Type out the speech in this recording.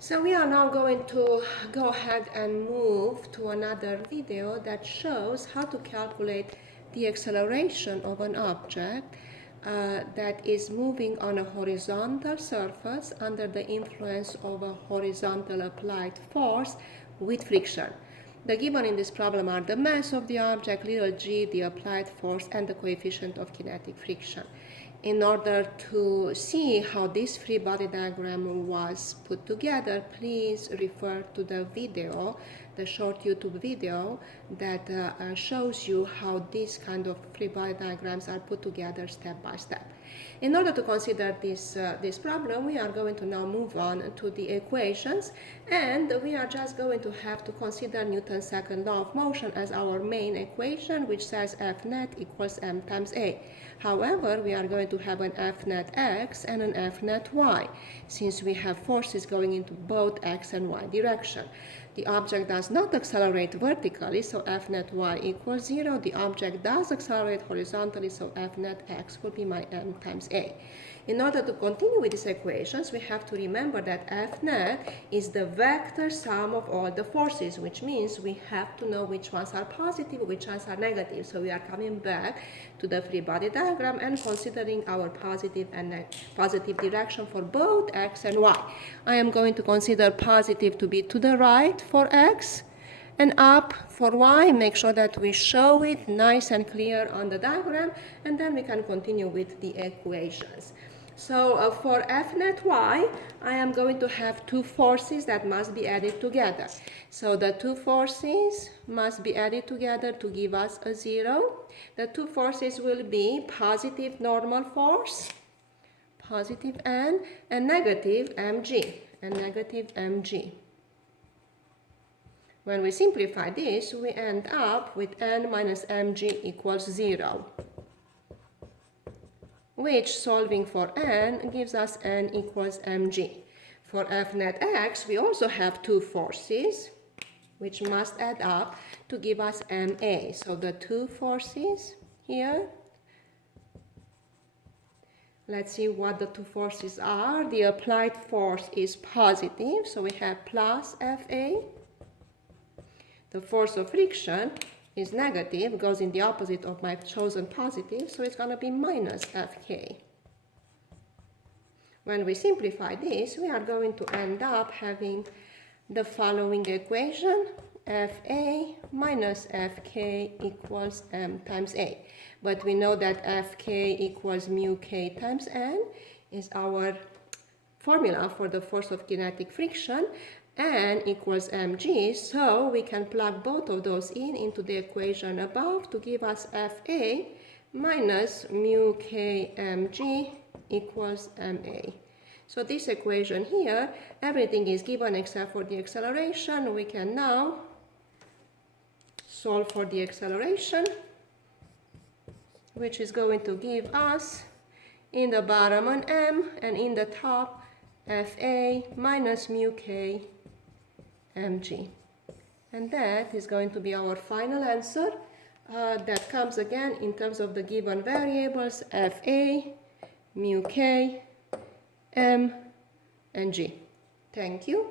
So we are now going to go ahead and move to another video that shows how to calculate the acceleration of an object that is moving on a horizontal surface under the influence of a horizontal applied force with friction. The given in this problem are the mass of the object, little g, the applied force, and the coefficient of kinetic friction. In order to see how this free body diagram was put together, please refer to the video, the short YouTube video that shows you how these kind of free body diagrams are put together step by step. In order to consider this problem, we are going to now move on to the equations, and we are just going to have to consider Newton's second law of motion as our main equation, which says F net equals m times a. However, we are going to have an F net x and an F net y, since we have forces going into both x and y direction. The object does not accelerate vertically, so F net y equals 0. The object does accelerate horizontally, so F net x will be my m times a. In order to continue with these equations, we have to remember that F net is the vector sum of all the forces, which means we have to know which ones are positive, which ones are negative. So we are coming back to the free body diagram and considering our positive and positive direction for both x and y. I am going to consider positive to be to the right for x, and up for y. Make sure that we show it nice and clear on the diagram, and then we can continue with the equations. So for F net y, I am going to have two forces that must be added together. So the two forces must be added together to give us a 0. The two forces will be positive normal force, positive n, and negative mg, When we simplify this, we end up with n minus mg equals 0, which, solving for n, gives us n equals mg. For F net x, we also have two forces, which must add up to give us ma. So the two forces here, let's see what the two forces are. The applied force is positive, so we have plus Fa. The force of friction is negative, goes in the opposite of my chosen positive, so it's going to be minus Fk. When we simplify this, we are going to end up having the following equation: Fa minus Fk equals m times a. But we know that Fk equals mu k times n is our formula for the force of kinetic friction. N equals mg, so we can plug both of those into the equation above to give us Fa minus mu k mg equals ma. So this equation here, everything is given except for the acceleration. We can now solve for the acceleration, which is going to give us in the bottom an m and in the top Fa minus mu k mg. And that is going to be our final answer. That comes again in terms of the given variables Fa, mu k, m, and g. Thank you.